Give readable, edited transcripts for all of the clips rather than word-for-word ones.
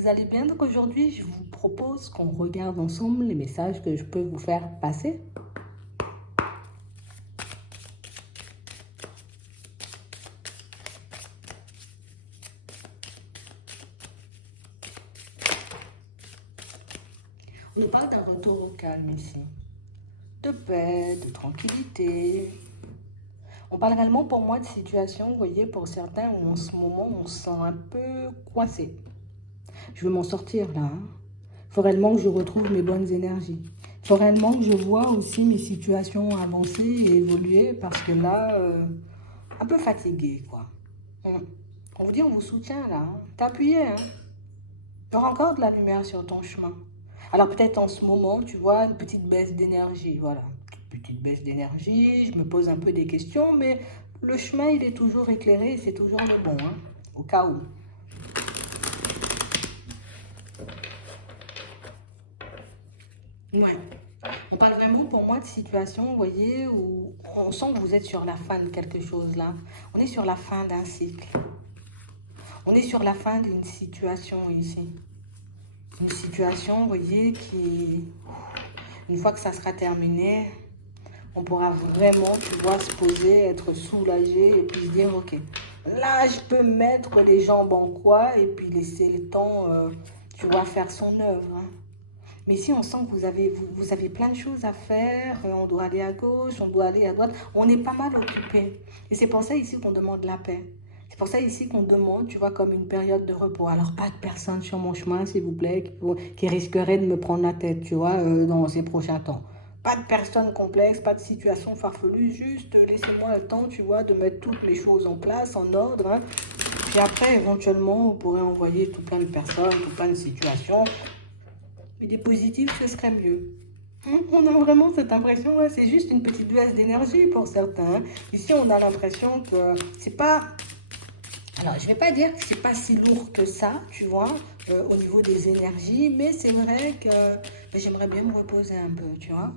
vous allez bien. Donc aujourd'hui, je vous propose qu'on regarde ensemble les messages que je peux vous faire passer. On nous parle d'un retour au calme ici, de paix, de tranquillité. On parle réellement pour moi de situation, vous voyez, pour certains où en ce moment on se sent un peu coincé. Je veux m'en sortir là. Il faut réellement que je retrouve mes bonnes énergies. Il faut réellement que je vois aussi mes situations avancer et évoluer parce que là, un peu fatigué quoi. On vous dit, on vous soutient là. Hein. T'as appuyé, hein. Il y aura encore de la lumière sur ton chemin. Alors peut-être en ce moment, tu vois, une petite baisse d'énergie. Voilà, petite baisse d'énergie. Je me pose un peu des questions, mais le chemin, il est toujours éclairé et c'est toujours le bon, hein, au cas où. Ouais. On parle vraiment pour moi de situation, vous voyez, où on sent que vous êtes sur la fin de quelque chose là. On est sur la fin d'un cycle. On est sur la fin d'une situation ici. Une situation, vous voyez, qui, une fois que ça sera terminé, on pourra vraiment, tu vois, se poser, être soulagé et puis se dire, ok, là, je peux mettre les jambes en croix et puis laisser le temps, tu vois, faire son œuvre. Hein. Mais ici, on sent que vous avez plein de choses à faire, on doit aller à gauche, on doit aller à droite, on est pas mal occupé. Et c'est pour ça ici qu'on demande la paix. C'est pour ça ici qu'on demande, tu vois, comme une période de repos. Alors, pas de personne sur mon chemin, s'il vous plaît, qui risquerait de me prendre la tête, tu vois, dans ces prochains temps. Pas de personne complexe, pas de situation farfelue, juste laissez-moi le temps, tu vois, de mettre toutes mes choses en place, en ordre. Hein. Puis après, éventuellement, vous pourrez envoyer tout plein de personnes, tout plein de situations. Mais des positifs, ce serait mieux. On a vraiment cette impression, ouais, c'est juste une petite baisse d'énergie pour certains. Hein. Ici, on a l'impression que c'est pas... Alors, je vais pas dire que c'est pas si lourd que ça, tu vois, au niveau des énergies, mais c'est vrai que j'aimerais bien me reposer un peu, tu vois.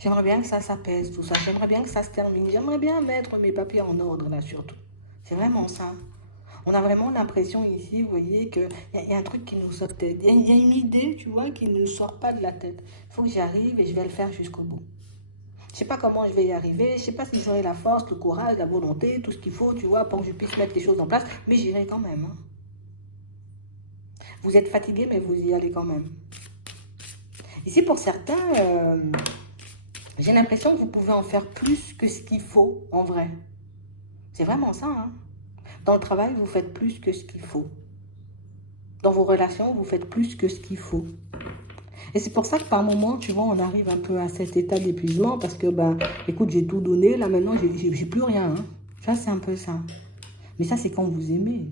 J'aimerais bien que ça s'apaise, tout ça. J'aimerais bien que ça se termine. J'aimerais bien mettre mes papiers en ordre, là, surtout. C'est vraiment ça. On a vraiment l'impression ici, vous voyez, qu'il y a un truc qui nous sort de tête. Il y a une idée, tu vois, qui ne sort pas de la tête. Il faut que j'y arrive et je vais le faire jusqu'au bout. Je ne sais pas comment je vais y arriver, je ne sais pas si j'aurai la force, le courage, la volonté, tout ce qu'il faut, tu vois, pour que je puisse mettre les choses en place, mais j'irai quand même. Hein. Vous êtes fatigué, mais vous y allez quand même. Ici, pour certains, j'ai l'impression que vous pouvez en faire plus que ce qu'il faut, en vrai. C'est vraiment ça, hein. Dans le travail, vous faites plus que ce qu'il faut. Dans vos relations, vous faites plus que ce qu'il faut. Et c'est pour ça que par moment, tu vois, on arrive un peu à cet état d'épuisement parce que, ben, écoute, j'ai tout donné, là maintenant, j'ai plus rien. Hein. Ça, c'est un peu ça. Mais ça, c'est quand vous aimez.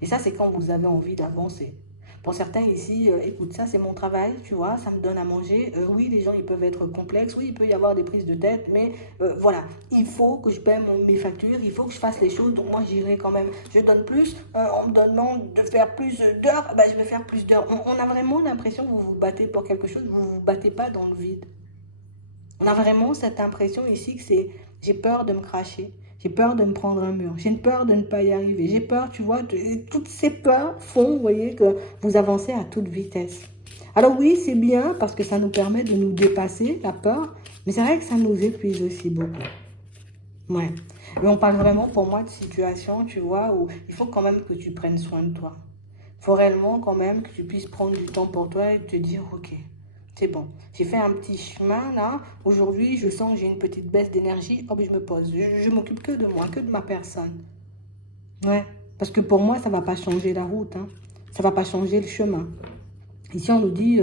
Et ça, c'est quand vous avez envie d'avancer. Pour certains ici, écoute, ça, c'est mon travail, tu vois, ça me donne à manger. Oui, les gens, ils peuvent être complexes. Oui, il peut y avoir des prises de tête. Mais voilà, il faut que je paie mes factures. Il faut que je fasse les choses. Donc, moi, j'irai quand même. Je donne plus. On me demande de faire plus d'heures. Ben, je vais faire plus d'heures. On a vraiment l'impression que vous vous battez pour quelque chose. Vous ne vous battez pas dans le vide. On a vraiment cette impression ici que c'est j'ai peur de me cracher, j'ai peur de me prendre un mur, j'ai peur de ne pas y arriver, j'ai peur, tu vois, toutes ces peurs font, vous voyez, que vous avancez à toute vitesse. Alors oui, c'est bien parce que ça nous permet de nous dépasser, la peur, mais c'est vrai que ça nous épuise aussi beaucoup. Ouais. Mais on parle vraiment pour moi de situation, tu vois, où il faut quand même que tu prennes soin de toi. Il faut réellement quand même que tu puisses prendre du temps pour toi et te dire, ok, c'est bon. J'ai fait un petit chemin là. Aujourd'hui, je sens que j'ai une petite baisse d'énergie. Hop, je me pose. Je m'occupe que de moi, que de ma personne. Ouais. Parce que pour moi, ça ne va pas changer la route. Hein. Ça ne va pas changer le chemin. Ici, on nous dit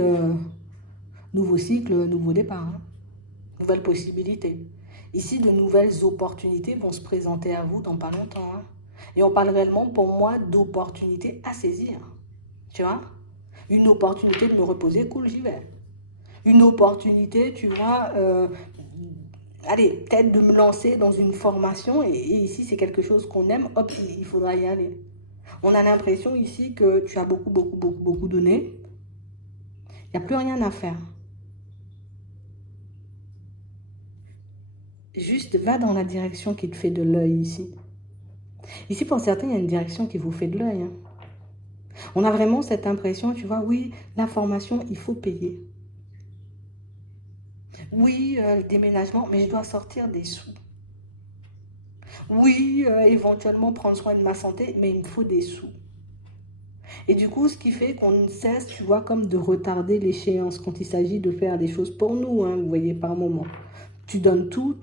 nouveau cycle, nouveau départ. Hein. Nouvelle possibilité. Ici, de nouvelles opportunités vont se présenter à vous dans pas longtemps. Hein. Et on parle réellement pour moi d'opportunités à saisir. Tu vois? Une opportunité de me reposer, cool, j'y vais. Une opportunité, tu vois, allez, peut-être de me lancer dans une formation, et ici c'est quelque chose qu'on aime, hop, il faudra y aller. On a l'impression ici que tu as beaucoup, beaucoup, beaucoup, beaucoup donné. Il n'y a plus rien à faire. Juste va dans la direction qui te fait de l'œil ici. Ici, pour certains, il y a une direction qui vous fait de l'œil. Hein. On a vraiment cette impression, tu vois, oui, la formation, il faut payer. Oui, le déménagement, mais je dois sortir des sous. Oui, éventuellement prendre soin de ma santé, mais il me faut des sous. Et du coup, ce qui fait qu'on ne cesse, tu vois, comme de retarder l'échéance quand il s'agit de faire des choses pour nous, hein, vous voyez, par moment. Tu donnes tout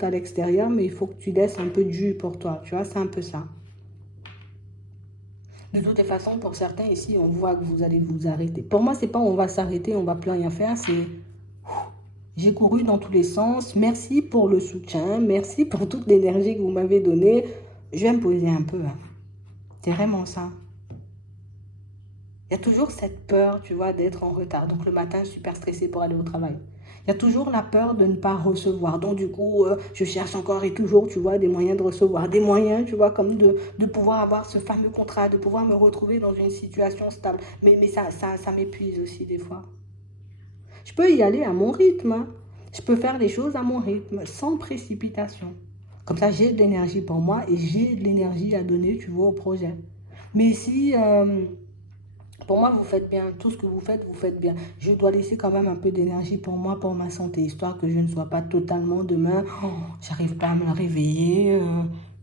à l'extérieur, mais il faut que tu laisses un peu de jus pour toi, tu vois, c'est un peu ça. De toutes les façons, pour certains ici, on voit que vous allez vous arrêter. Pour moi, c'est pas on va s'arrêter, on va plus rien faire, c'est j'ai couru dans tous les sens, merci pour le soutien, merci pour toute l'énergie que vous m'avez donnée, je vais me poser un peu, hein. C'est vraiment ça. Il y a toujours cette peur, tu vois, d'être en retard. Donc le matin, super stressé pour aller au travail. Il y a toujours la peur de ne pas recevoir. Donc du coup, je cherche encore et toujours, tu vois, des moyens de recevoir. Des moyens, tu vois, comme de pouvoir avoir ce fameux contrat, de pouvoir me retrouver dans une situation stable. Mais ça m'épuise aussi des fois. Je peux y aller à mon rythme, hein. Je peux faire les choses à mon rythme, sans précipitation. Comme ça, j'ai de l'énergie pour moi et j'ai de l'énergie à donner, tu vois, au projet. Mais si... pour moi, vous faites bien. Tout ce que vous faites bien. Je dois laisser quand même un peu d'énergie pour moi, pour ma santé, histoire que je ne sois pas totalement demain. Oh, j'arrive pas à me réveiller.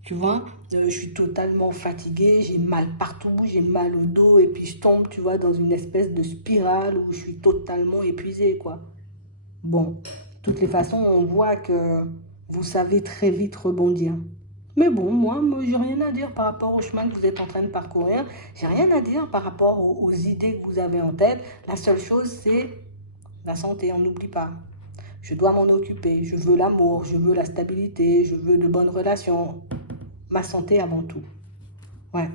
Tu vois, je suis totalement fatiguée, j'ai mal partout, j'ai mal au dos, et puis je tombe, tu vois, dans une espèce de spirale où je suis totalement épuisée, quoi. Bon, de toutes les façons, on voit que vous savez très vite rebondir. Mais bon, moi, j'ai rien à dire par rapport au chemin que vous êtes en train de parcourir. J'ai rien à dire par rapport aux idées que vous avez en tête. La seule chose, c'est la santé, on n'oublie pas. Je dois m'en occuper. Je veux l'amour, je veux la stabilité, je veux de bonnes relations. Ma santé avant tout. Ouais.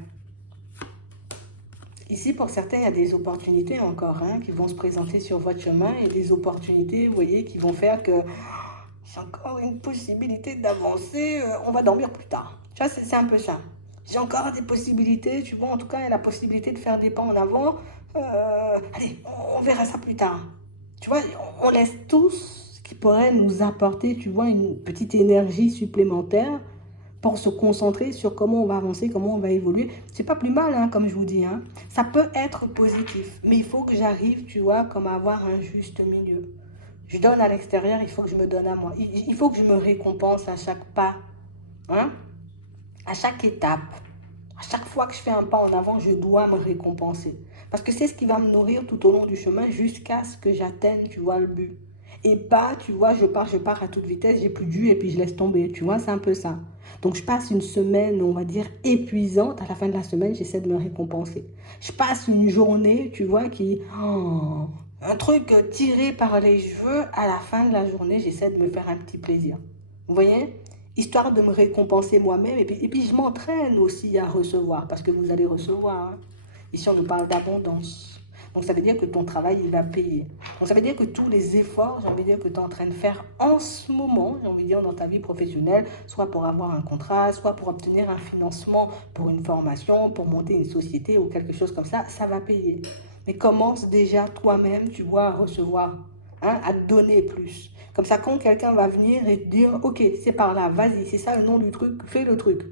Ici, pour certains, il y a des opportunités encore, hein, qui vont se présenter sur votre chemin et des opportunités, vous voyez, qui vont faire que j'ai encore une possibilité d'avancer, on va dormir plus tard. Tu vois, c'est un peu ça. J'ai encore des possibilités, tu vois, en tout cas, il y a la possibilité de faire des pas en avant. Euh, allez, on verra ça plus tard. Tu vois, on laisse tout ce qui pourrait nous apporter, tu vois, une petite énergie supplémentaire pour se concentrer sur comment on va avancer, comment on va évoluer. C'est pas plus mal, hein, comme je vous dis, hein. Ça peut être positif, mais il faut que j'arrive, tu vois, comme à avoir un juste milieu. Je donne à l'extérieur, il faut que je me donne à moi. Il faut que je me récompense à chaque pas, hein, à chaque étape. À chaque fois que je fais un pas en avant, je dois me récompenser. Parce que c'est ce qui va me nourrir tout au long du chemin jusqu'à ce que j'atteigne, tu vois, le but. Et pas, tu vois, je pars à toute vitesse, j'ai plus de jus et puis je laisse tomber. Tu vois, c'est un peu ça. Donc, je passe une semaine, on va dire, épuisante. À la fin de la semaine, j'essaie de me récompenser. Je passe une journée, tu vois, qui... Oh, un truc tiré par les cheveux. À la fin de la journée, j'essaie de me faire un petit plaisir. Vous voyez? Histoire de me récompenser moi-même. Et puis, je m'entraîne aussi à recevoir, parce que vous allez recevoir, hein. Ici, on nous parle d'abondance. Donc, ça veut dire que ton travail, il va payer. Donc, ça veut dire que tous les efforts, j'ai envie de dire, que tu es en train de faire en ce moment, j'ai envie de dire, dans ta vie professionnelle, soit pour avoir un contrat, soit pour obtenir un financement pour une formation, pour monter une société ou quelque chose comme ça va payer. Mais commence déjà toi-même, tu vois, à recevoir, hein, à te donner plus. Comme ça, quand quelqu'un va venir et te dire, ok, c'est par là, vas-y, c'est ça le nom du truc, fais le truc.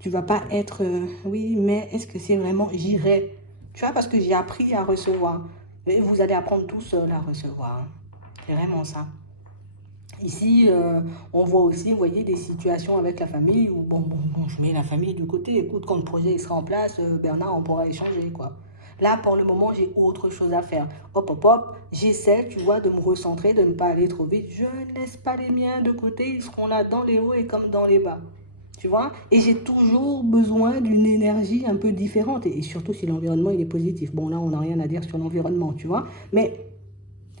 Tu vas pas être, oui, mais est-ce que c'est vraiment, j'irai. Tu vois, parce que j'ai appris à recevoir. Et vous allez apprendre tout seul à recevoir. C'est vraiment ça. Ici, on voit aussi, vous voyez, des situations avec la famille où, bon, je mets la famille de côté. Écoute, quand le projet il sera en place, Bernard, on pourra échanger, quoi. Là, pour le moment, j'ai autre chose à faire. Hop, hop, hop, j'essaie, tu vois, de me recentrer, de ne pas aller trop vite. Je ne laisse pas les miens de côté, ils seront là dans les hauts et comme dans les bas. Tu vois? Et j'ai toujours besoin d'une énergie un peu différente. Et surtout si l'environnement, il est positif. Bon, là, on n'a rien à dire sur l'environnement, tu vois. Mais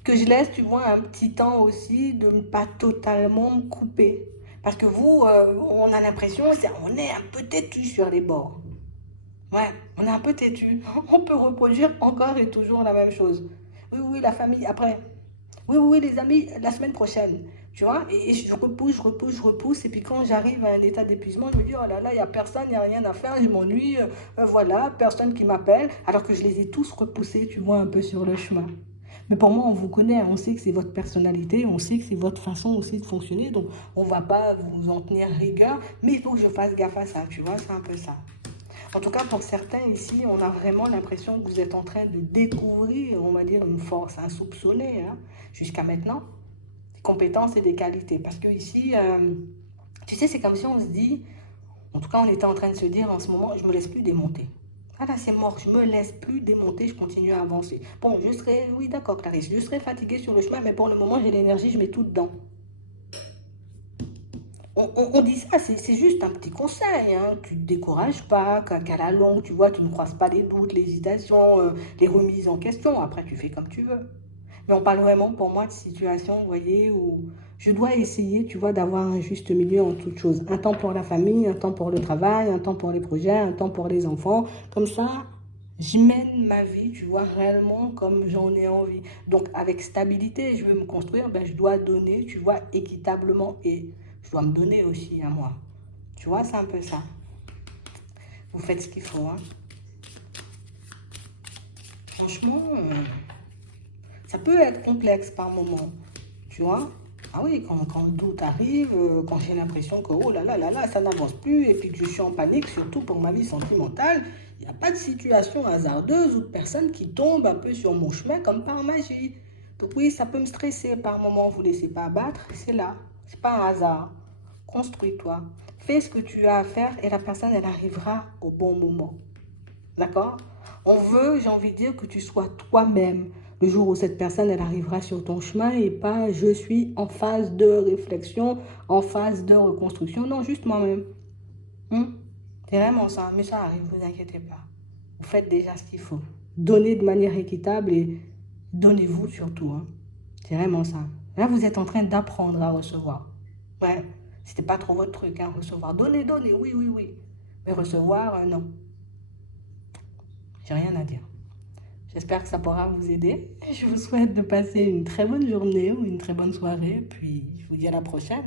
que je laisse, tu vois, un petit temps aussi de ne pas totalement me couper. Parce que vous, on a l'impression, on est un peu têtu sur les bords. Ouais, on est un peu têtu. On peut reproduire encore et toujours la même chose. Oui, oui, la famille, après. Oui, oui, oui, les amis, la semaine prochaine. Tu vois, et je repousse. Et puis quand j'arrive à un état d'épuisement, je me dis, oh là là, il n'y a personne, il n'y a rien à faire, je m'ennuie. Voilà, personne qui m'appelle. Alors que je les ai tous repoussés, tu vois, un peu sur le chemin. Mais pour moi, on vous connaît, on sait que c'est votre personnalité, on sait que c'est votre façon aussi de fonctionner. Donc, on ne va pas vous en tenir rigueur. Mais il faut que je fasse gaffe à ça, tu vois, c'est un peu ça. En tout cas, pour certains ici, on a vraiment l'impression que vous êtes en train de découvrir, on va dire, une force insoupçonnée, hein, jusqu'à maintenant, des compétences et des qualités. Parce que ici, tu sais, c'est comme si on se dit, en tout cas, on était en train de se dire en ce moment, je me laisse plus démonter. Ah là, c'est mort, je me laisse plus démonter, je continue à avancer. Bon, je serai, oui, d'accord, Clarisse, je serai fatiguée sur le chemin, mais pour le moment, j'ai l'énergie, je mets tout dedans. On dit ça, c'est juste un petit conseil, hein. Tu ne te décourages pas, qu'à la longue, tu vois, tu ne croises pas les doutes, l'hésitation, les remises en question. Après, tu fais comme tu veux. Mais on parle vraiment pour moi de situation, vous voyez, où je dois essayer, tu vois, d'avoir un juste milieu en toutes choses. Un temps pour la famille, un temps pour le travail, un temps pour les projets, un temps pour les enfants. Comme ça, j'y mène ma vie, tu vois, réellement comme j'en ai envie. Donc, avec stabilité, je veux me construire, ben, je dois donner, tu vois, équitablement et je dois me donner aussi à moi. Tu vois, c'est un peu ça. Vous faites ce qu'il faut, hein. Franchement, ça peut être complexe par moment, tu vois. Ah oui, quand le doute arrive, quand j'ai l'impression que oh là là, ça n'avance plus et puis que je suis en panique, surtout pour ma vie sentimentale, il n'y a pas de situation hasardeuse ou de personne qui tombe un peu sur mon chemin comme par magie. Donc oui, ça peut me stresser par moment, vous ne laissez pas abattre, c'est là, c'est pas un hasard. Construis-toi, fais ce que tu as à faire et la personne, elle arrivera au bon moment. D'accord? On veut, j'ai envie de dire, que tu sois toi-même le jour où cette personne, elle arrivera sur ton chemin et pas je suis en phase de réflexion, en phase de reconstruction. Non, juste moi-même. Hmm? C'est vraiment ça, mais ça arrive, ne vous inquiétez pas. Vous faites déjà ce qu'il faut. Donnez de manière équitable et donnez-vous surtout, hein. C'est vraiment ça. Là, vous êtes en train d'apprendre à recevoir. Ouais, c'était pas trop votre truc, hein, recevoir. Donnez, donnez, oui, oui, oui. Mais recevoir, non. J'ai rien à dire. J'espère que ça pourra vous aider. Je vous souhaite de passer une très bonne journée ou une très bonne soirée. Puis je vous dis à la prochaine.